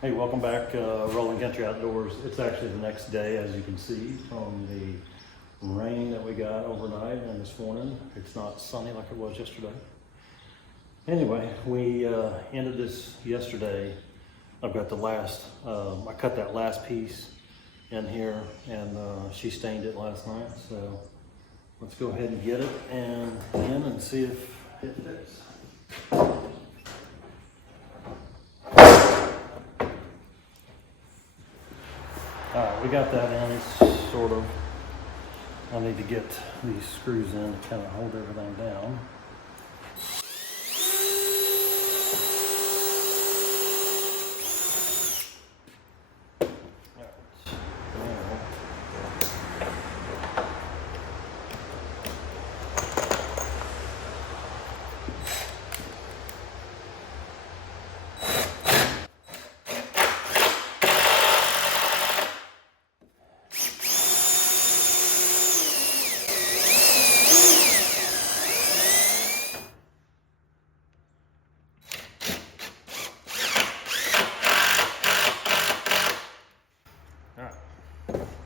Hey, welcome back, Rolling Country Outdoors. It's actually the next day, as you can see from the rain that we got overnight and this morning. It's not sunny like it was yesterday. Anyway, we ended this yesterday. I've got the last, I cut that last piece in here and she stained it last night. So let's go ahead and get it and see if it fits. Alright, we got that in, it's sort of, I need to get these screws in to kind of hold everything down.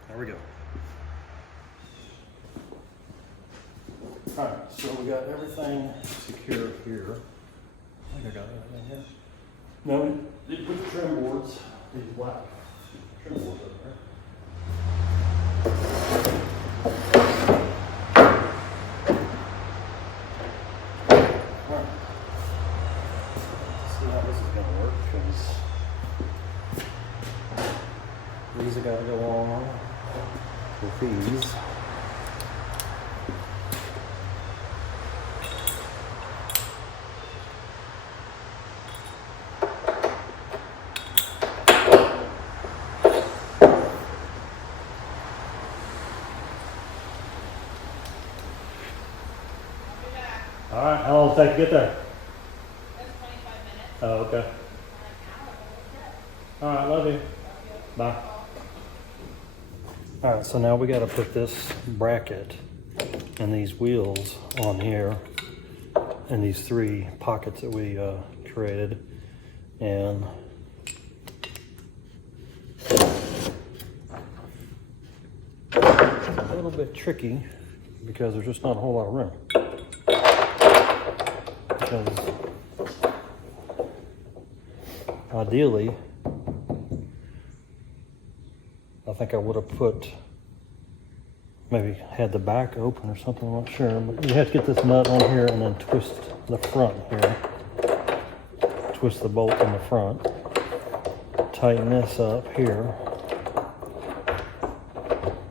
There we go. All right, so we got everything secure here. I think I got everything here. No, we did put the trim boards, these black trim boards over there. All right. Let's see how this is going to work, because these have got to go on with these. All right, how long does it take to get there? That's 25 minutes. Oh, okay. All right, love you. Bye. All right, so now we got to put this bracket and these wheels on here and these three pockets that we created. And it's a little bit tricky because there's just not a whole lot of room. Because ideally, I think I would have put, maybe had the back open or something, I'm not sure. But you have to get this nut on here and then twist the front here. Twist the bolt in the front. Tighten this up here.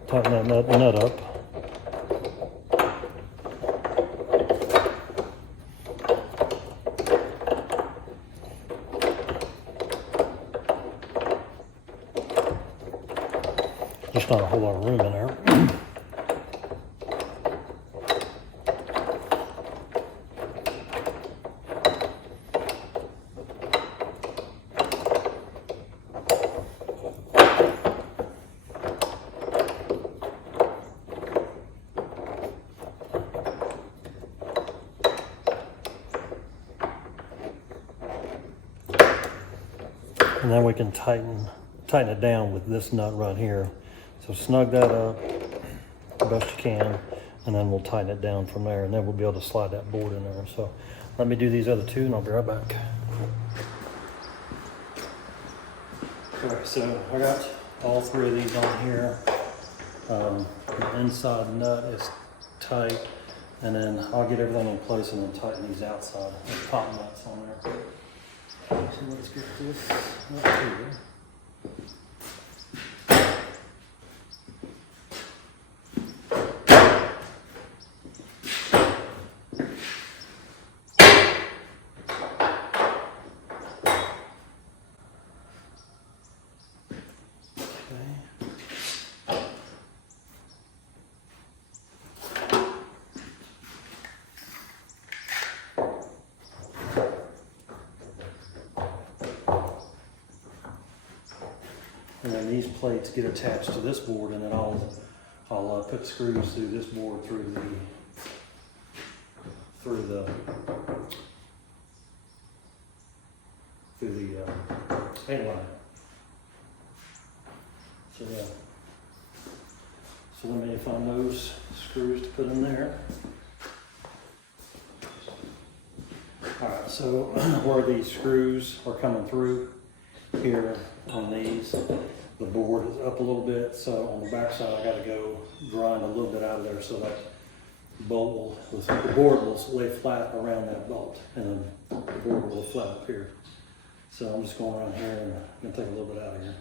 Tighten that nut up. Just not a whole lot of room in there. And then we can tighten it down with this nut right here. So snug that up the best you can, and then we'll tighten it down from there, and then we'll be able to slide that board in there. So let me do these other two and I'll be right back. All right, so I got all three of these on here. The inside nut is tight, and then I'll get everything in place and then tighten these outside. There's top nuts on there. So let's get this up here. And then these plates get attached to this board, and then I'll put screws through this board through the headline. So yeah. So let me find those screws to put in there. Alright, so where these screws are coming through here on these, the board is up a little bit, so on the back side I gotta go grind a little bit out of there so that the board will lay flat around that bolt, and then the board will lay flat up here. So I'm just going around here and I'm gonna take a little bit out of here.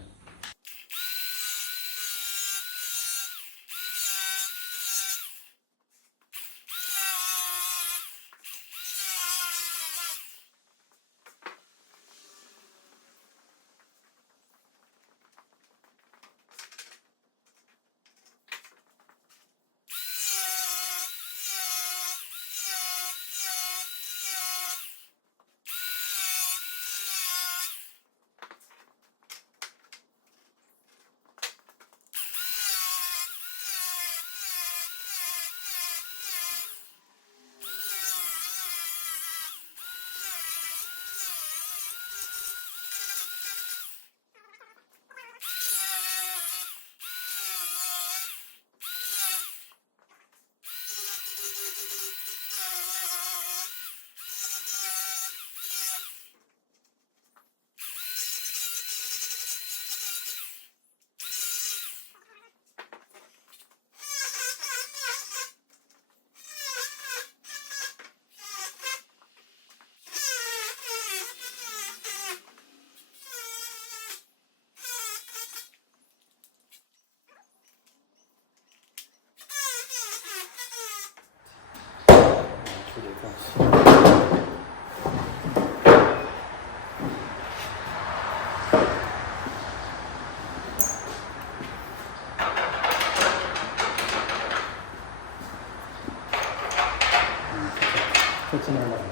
Fits in there like that.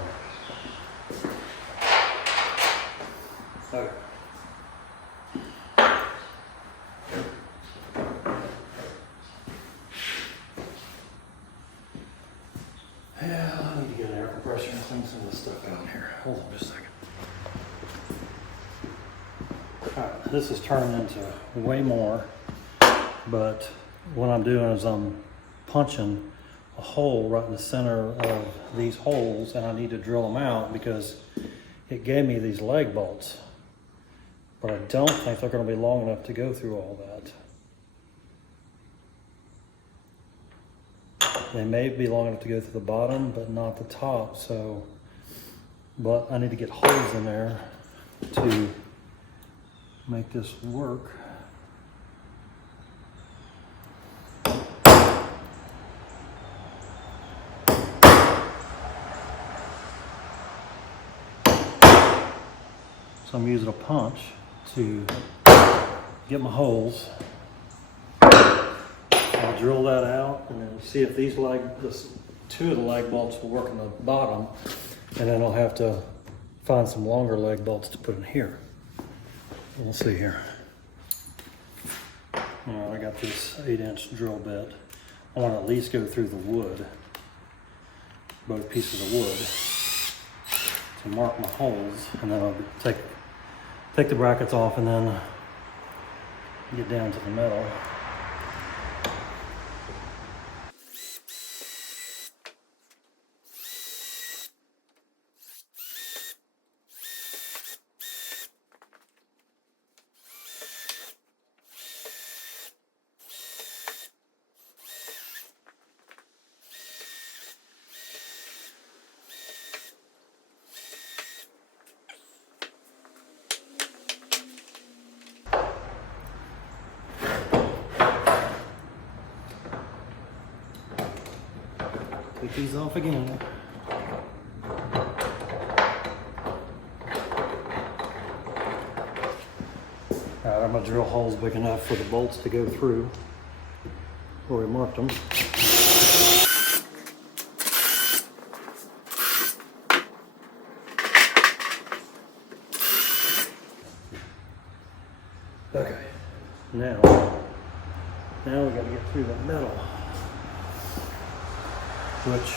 Okay. Yeah, I need to get an air compressor and clean some of this stuff out here. Hold on just a second. Alright, this is turning into way more, but what I'm doing is I'm punching a hole right in the center of these holes, and I need to drill them out because it gave me these leg bolts, but I don't think they're going to be long enough to go through all that. They may be long enough to go through the bottom, but not the top. So, but I need to get holes in there to make this work. So I'm using a punch to get my holes. I'll drill that out and then see if these two of the leg bolts will work on the bottom, and then I'll have to find some longer leg bolts to put in here. We'll see here. All right, I got this 8-inch drill bit. I want to at least go through the wood, both pieces of wood, to mark my holes, and then I'll take the brackets off and then get down to the metal. Take these off again. Alright, I'm gonna drill holes big enough for the bolts to go through where we marked them. Okay, now we gotta get through that metal, which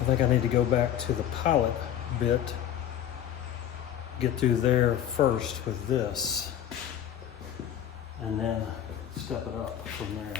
I think I need to go back to the pilot bit, get through there first with this, and then step it up from there.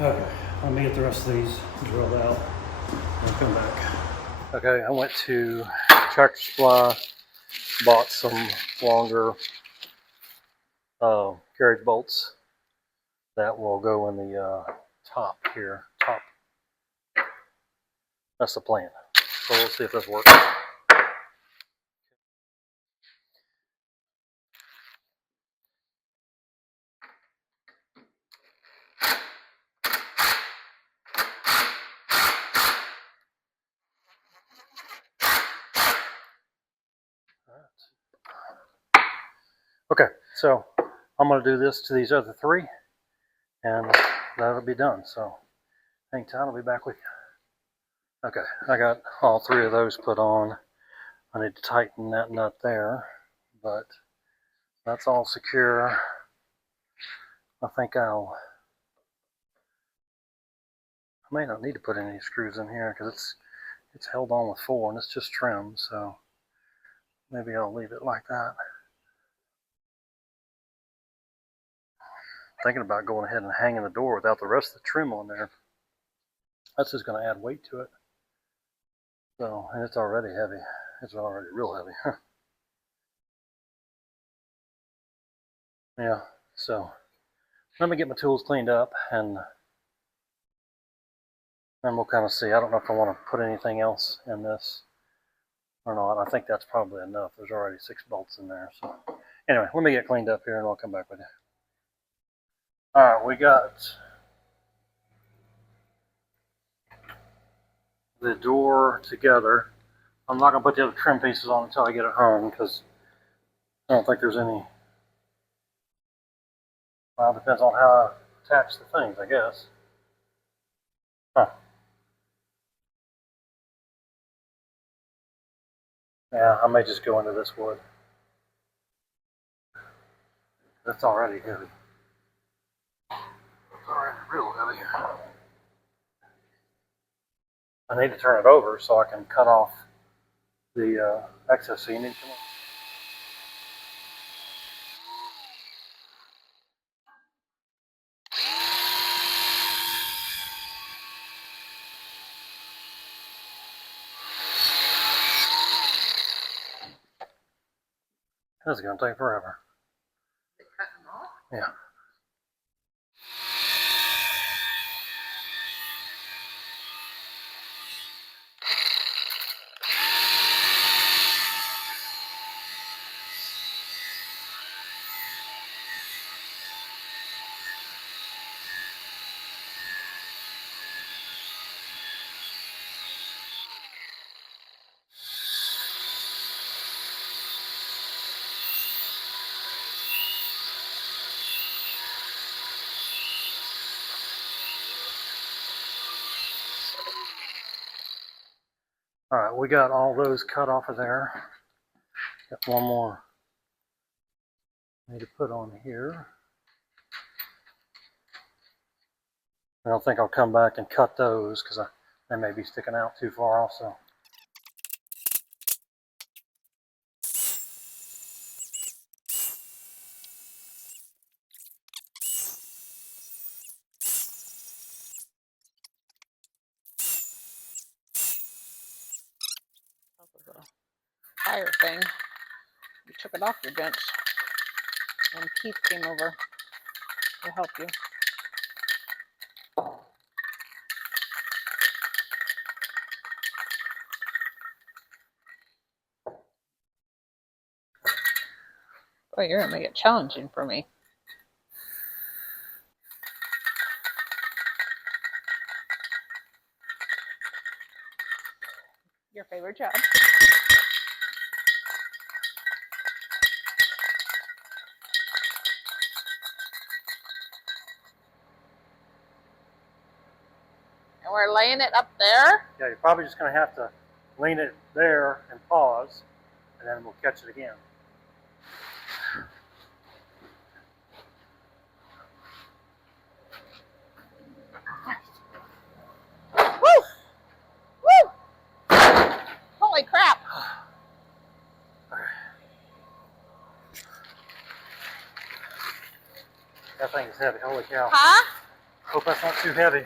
Okay, let me get the rest of these drilled out and come back. Okay, I went to Tractor Supply, bought some longer carriage bolts that will go in the top here. Top. That's the plan. So we'll see if this works. Okay, so I'm going to do this to these other three, and that'll be done. So hang tight, I'll be back with you. Okay, I got all three of those put on. I need to tighten that nut there, but that's all secure. I think I may not need to put any screws in here because it's held on with 4 and it's just trim, so maybe I'll leave it like that. Thinking about going ahead and hanging the door without the rest of the trim on there. That's just going to add weight to it. So, and it's already heavy. It's already real heavy. Yeah, so let me get my tools cleaned up and then we'll kind of see. I don't know if I want to put anything else in this or not. I think that's probably enough. There's already 6 bolts in there. So anyway, let me get cleaned up here and I'll come back with you. Alright, we got the door together. I'm not going to put the other trim pieces on until I get it home because I don't think there's any. Well, it depends on how I attach the things, I guess. Huh. Yeah, I may just go into this wood. It's already heavy. It's already real heavy. I need to turn it over so I can cut off the excess. So you need to come on. This is going to take forever. They cut them off? Yeah. All right, we got all those cut off of there. Got one more I need to put on here. I don't think I'll come back and cut those because they may be sticking out too far also. Tire thing. You took it off your bench. And Keith came over to help you. Boy, you're gonna make it challenging for me. Your favorite job. And we're laying it up there. Yeah, you're probably just going to have to lean it there and pause, and then we'll catch it again. Woo! Woo! Holy crap! That thing is heavy. Holy cow. Huh? Hope that's not too heavy.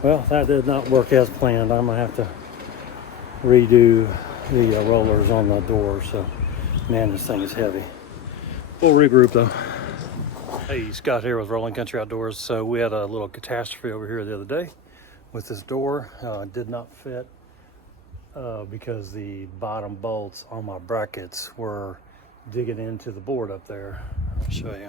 Well, that did not work as planned. I'm gonna have to redo the rollers on the door. So, man, this thing is heavy. We'll regroup though. Hey, Scott here with Rolling Country Outdoors. So we had a little catastrophe over here the other day with this door. It did not fit because the bottom bolts on my brackets were digging into the board up there. I'll show you.